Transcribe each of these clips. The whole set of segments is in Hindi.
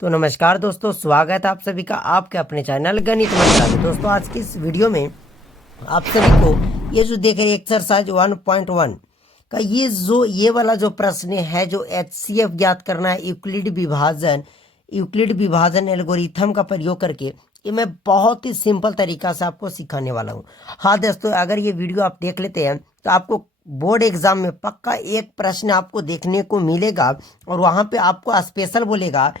तो नमस्कार दोस्तों, स्वागत है आप सभी का आपके अपने चैनल गणित मंत्रा में। दोस्तों आज की इस वीडियो में आप सभी को ये जो देख रहे एक्सरसाइज 1.1 का ये वाला जो प्रश्न है, जो HCF ज्ञात करना है यूक्लिड विभाजन एल्गोरिथम का प्रयोग करके, ये मैं बहुत ही सिंपल तरीका से आपको सिखाने वाला हूँ। हाँ दोस्तों, अगर ये वीडियो आप देख लेते हैं तो आपको बोर्ड एग्जाम में पक्का एक प्रश्न आपको देखने को मिलेगा और वहाँ पे आपको स्पेशल बोलेगा,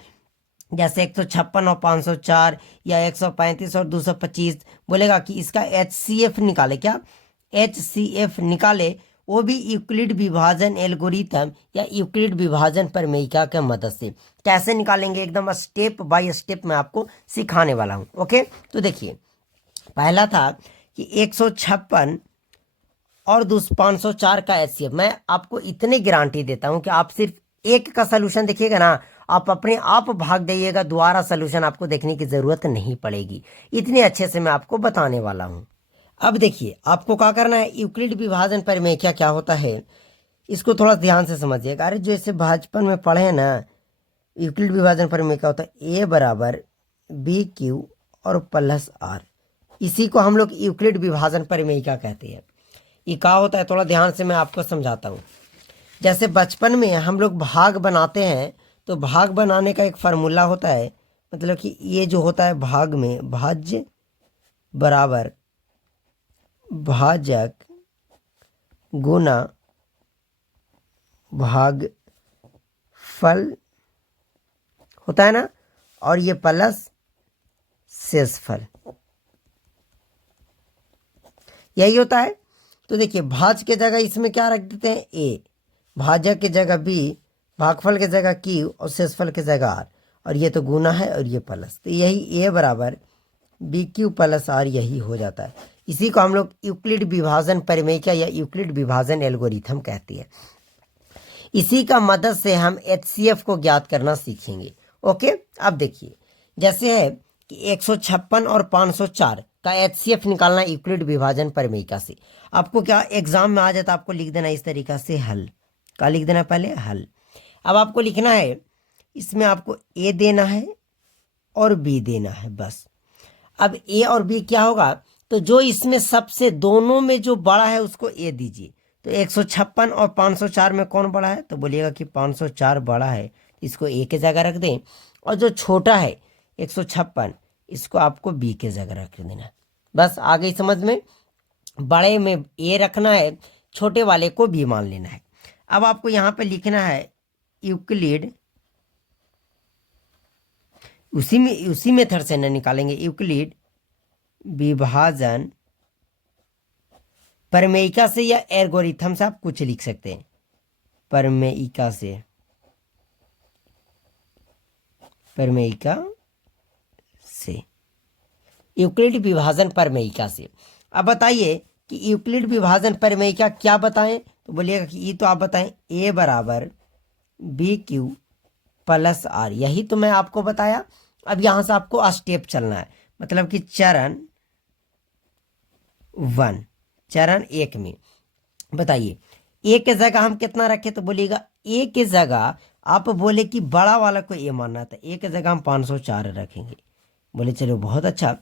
जैसे 156 और 504 या 135 और 225 बोलेगा कि इसका HCF निकाले। क्या HCF निकाले, वो भी यूक्लिड विभाजन एल्गोरिथम या यूक्लिड विभाजन प्रमेयिका के मदद से। कैसे निकालेंगे, एकदम स्टेप बाय स्टेप मैं आपको सिखाने वाला हूँ। ओके, तो देखिए पहला था कि 156 और 504 का HCF। मैं आपको इतने गारंटी देता हूं कि आप सिर्फ एक का सोल्यूशन देखिएगा ना, आप अपने आप भाग जाइएगा, दोबारा सोल्यूशन आपको देखने की जरूरत नहीं पड़ेगी। इतने अच्छे से मैं आपको बताने वाला हूं। अब देखिए आपको क्या करना है, यूक्लिड विभाजन प्रमेय क्या होता है, इसको थोड़ा ध्यान से समझिएगा। अरे जैसे बचपन में पढ़े हैं ना, यूक्लिड विभाजन प्रमेय क्या होता है, A बराबर BQ और प्लस R। इसी को हम लोग यूक्लिड विभाजन प्रमेय कहते हैं। ये क्या होता है, थोड़ा ध्यान से मैं आपको समझाता हूँ। जैसे बचपन में हम लोग भाग बनाते हैं, तो भाग बनाने का एक फार्मूला होता है, मतलब कि ये जो होता है भाग में भाज्य बराबर भाजक गुना भाग फल होता है ना, और ये प्लस शेषफल, यही होता है। तो देखिए भाज के जगह इसमें क्या रख देते हैं, A, भाजक के जगह B, भागफल के जगह Q और शेषफल के जगह R, और ये तो गुना है और ये प्लस, तो यही A बराबर BQ प्लस R यही हो जाता है। इसी को हम लोग यूक्लिड विभाजन प्रमेय या यूक्लिड विभाजन एल्गोरिथम कहते हैं। इसी का मदद से हम HCF को ज्ञात करना सीखेंगे। ओके, अब देखिए जैसे है कि 156 और 504 का HCF निकालना यूक्लिड विभाजन प्रमेय से। आपको क्या एग्जाम में आ जाता, आपको लिख देना इस तरीका से हल। क्या लिख देना, पहले हल। अब आपको लिखना है, इसमें आपको A देना है और B देना है, बस। अब A और B क्या होगा, तो जो इसमें सबसे दोनों में जो बड़ा है उसको A दीजिए। तो 156 और 504 में कौन बड़ा है, तो बोलिएगा कि 504 बड़ा है, इसको A के जगह रख दें। और जो छोटा है 156, इसको आपको B के जगह रख देना। बस आ गई समझ में। बड़े में A रखना है, छोटे वाले को B मान लेना है। अब आपको यहाँ पे लिखना है यूक्लिड, उसी मेथड से न निकालेंगे, यूक्लिड विभाजन प्रमेयिका से या एल्गोरिथम से, आप कुछ लिख सकते हैं। प्रमेयिका से यूक्लिड विभाजन प्रमेयिका से। अब बताइए कि यूक्लिड विभाजन प्रमेयिका क्या बताएं, तो बोलिएगा कि ये तो आप बताएं A बराबर BQ प्लस R, यही तो मैं आपको बताया। अब यहां से आपको स्टेप चलना है, मतलब कि चरण 1 में बताइए A के जगह हम कितना रखें, तो बोलिएगा A के जगह आप बोले कि बड़ा वाला को A मानना था, A के जगह हम 504 रखेंगे। बोले चलो बहुत अच्छा।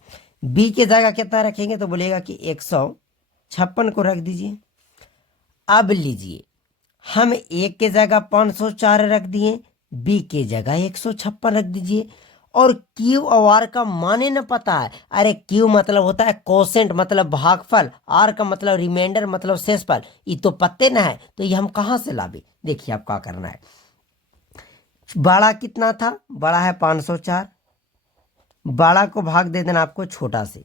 B के जगह कितना रखेंगे, तो बोलेगा कि 156 को रख दीजिए। अब लीजिए, हम A के जगह 504 रख दिए, B के जगह 156 रख दीजिए। और Q और R का माने न पता है। अरे Q मतलब होता है कोसेंट, मतलब भागफल, R का मतलब रिमाइंडर, मतलब शेषफल, ये तो पत्ते न है, तो ये हम कहां से लावे। देखिए आप क्या करना है, बड़ा कितना था, बड़ा है 504, बड़ा को भाग दे देना आपको छोटा से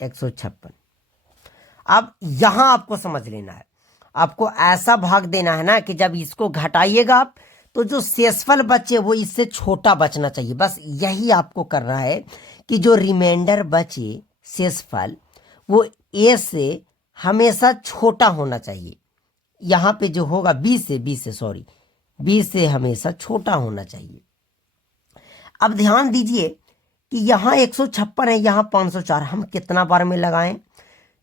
156। अब यहां आपको समझ लेना है, आपको ऐसा भाग देना है ना कि जब इसको घटाइएगा आप, तो जो शेषफल बचे वो इससे छोटा बचना चाहिए। बस यही आपको करना है कि जो रिमाइंडर बचे शेषफल, वो A से हमेशा छोटा होना चाहिए। यहां पे जो होगा B से हमेशा छोटा होना चाहिए। अब ध्यान दीजिए कि यहाँ 156 है, यहाँ 504, हम कितना बार में लगाएं,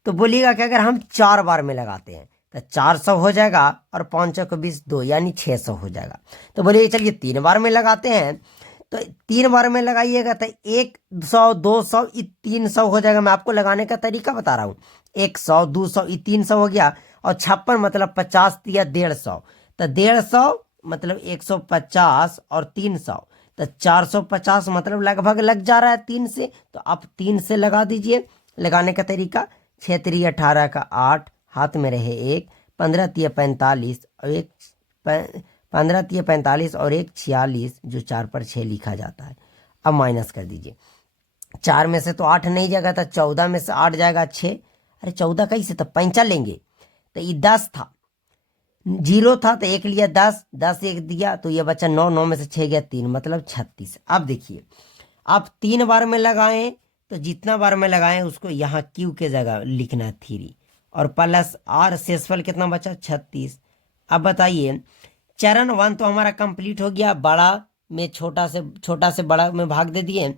तो बोलिएगा कि अगर हम 4 बार में लगाते हैं तो 400 हो जाएगा, और 5 को 20 2 यानी 600 हो जाएगा। तो बोलिए चलिए 3 बार में लगाते हैं तो 3 बार में लगाइएगा तो 100 200 300 हो जाएगा। मैं आपको लगाने का तरीका बता रहा हूँ। 100 200 300 हो गया, और 56 मतलब 50 दिया 150, तो 150 मतलब 150 और 300 तो 450 मतलब लगभग लग जा रहा है 3 से, तो आप 3 से लगा दीजिए। लगाने का तरीका 6 3 18 का 8, हाथ में रहे 1, 15 3 45 और 15 3 45 और 1 46, जो 4 पर 6 लिखा जाता है। अब माइनस कर दीजिए। 4 में से तो 8 नहीं जाएगा, तो 14 में से 8 जाएगा 6। अरे 14 कैसे, तो 5 लेंगे, तो ये 10 था, 0 था तो 1 लिया, 10 10 1 दिया तो ये बचा 9, 9 में से 6 गया 3, मतलब 36। अब देखिए आप 3 बार में लगाएं तो जितना बार में लगाएं उसको यहाँ क्यू के जगह लिखना है 3 और प्लस आर, शेषफल कितना बचा 36। अब बताइए चरण 1 तो हमारा कंप्लीट हो गया, बड़ा में छोटा से बड़ा में भाग दे दिए,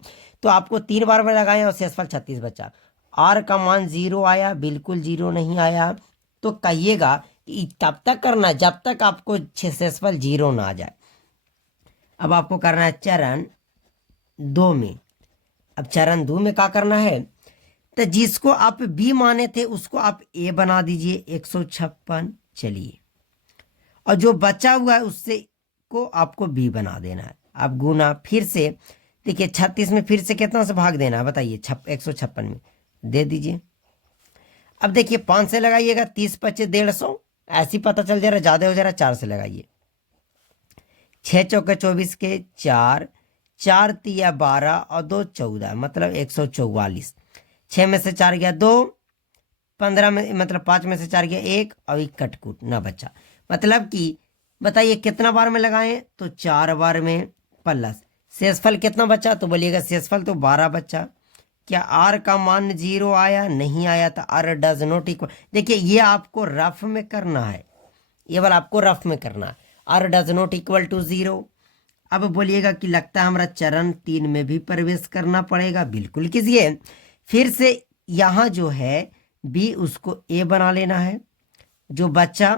तो आपको 3 बार में लगाएं और शेषफल 36 बचा। आर का मान 0 आया, बिल्कुल 0 नहीं आया, तो कहिएगा कि तब तक करना है जब तक आपको शेषफल 0 ना आ जाए। अब आपको करना है चरण 2 में। अब चरण 2 में क्या करना है, तो जिसको आप बी माने थे उसको आप ए बना दीजिए 156। चलिए, और जो बचा हुआ है उससे को आपको बी बना देना है। अब गुना फिर से देखिए 36 में फिर से कितना से भाग देना है बताइए, 156 में दे दीजिए। अब देखिए 5 से लगाइएगा, 30 25 150, ऐसी पता चल जा रहा है ज़्यादा हो जा रहा है। 4 से लगाइए, 6 चौके 24 के 4, 4 तिया 12 और 2 14, मतलब 144। 6 में से 4 गया 2, 15 में मतलब 5 में से 4 गया 1 और 1 कटकुट ना बचा। मतलब कि बताइए कितना बार में लगाएं, तो 4 बार में, प्लस शेषफल कितना बचा, तो बोलिएगा शेषफल तो 12 बचा। क्या आर का मान 0 आया, नहीं आया, तो आर डज नॉट इक्वल। देखिए ये आपको रफ में करना है, ये वाला आपको रफ में करना है, R does not equal to 0। अब बोलिएगा कि लगता है हमारा चरण 3 में भी प्रवेश करना पड़ेगा, बिल्कुल कीजिए। फिर से यहाँ जो है बी उसको ए बना लेना है, जो बचा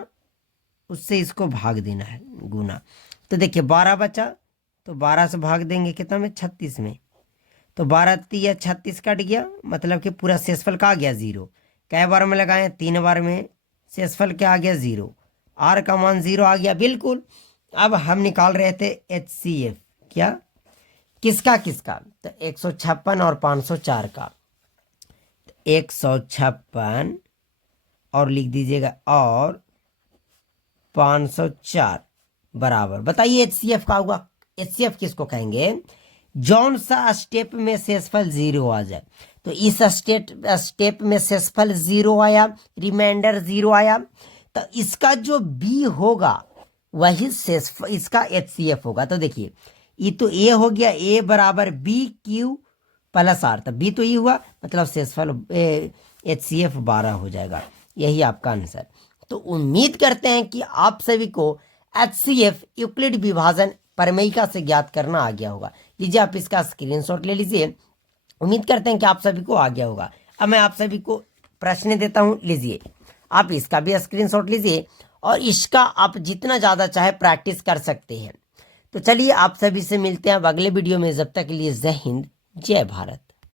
उससे इसको भाग देना है गुना। तो देखिए 12 बचा तो 12 से भाग देंगे कितना में, 36 में, तो 12 तिया 36 कट गया, मतलब कि पूरा शेषफल का आ गया 0। कै बार में लगाएं, 3 बार में, शेषफल क्या आ गया 0, आर का मान 0 आ गया बिल्कुल। अब हम निकाल रहे थे HCF, क्या किसका किसका, तो 156 और 504 का। 156 और लिख दीजिएगा और 504 बराबर, बताइए HCF का होगा। HCF किसको कहेंगे, जौन सा स्टेप में शेषफल 0 आ जाए। तो इस स्टेप में शेषफल 0 आया, रिमाइंडर 0 आया, तो इसका जो बी होगा वही शेषफल, इसका HCF होगा। तो देखिए ये तो ए हो गया, ए बराबर बी क्यू प्लस आर, तो बी तो ये हुआ, मतलब शेषफल HCF 12 हो जाएगा। यही आपका आंसर। तो उम्मीद करते हैं कि आप सभी को HCF यूक्लिड विभाजन प्रमेयिका से ज्ञात करना आ गया होगा। लीजिए आप इसका स्क्रीनशॉट ले लीजिए, उम्मीद करते हैं कि आप सभी को आ गया होगा। अब मैं आप सभी को प्रश्न देता हूं, लीजिए आप इसका भी स्क्रीनशॉट लीजिए और इसका आप जितना ज़्यादा चाहे प्रैक्टिस कर सकते हैं। तो चलिए आप सभी से मिलते हैं अब अगले वीडियो में, जब तक के लिए जय हिंद जय भारत।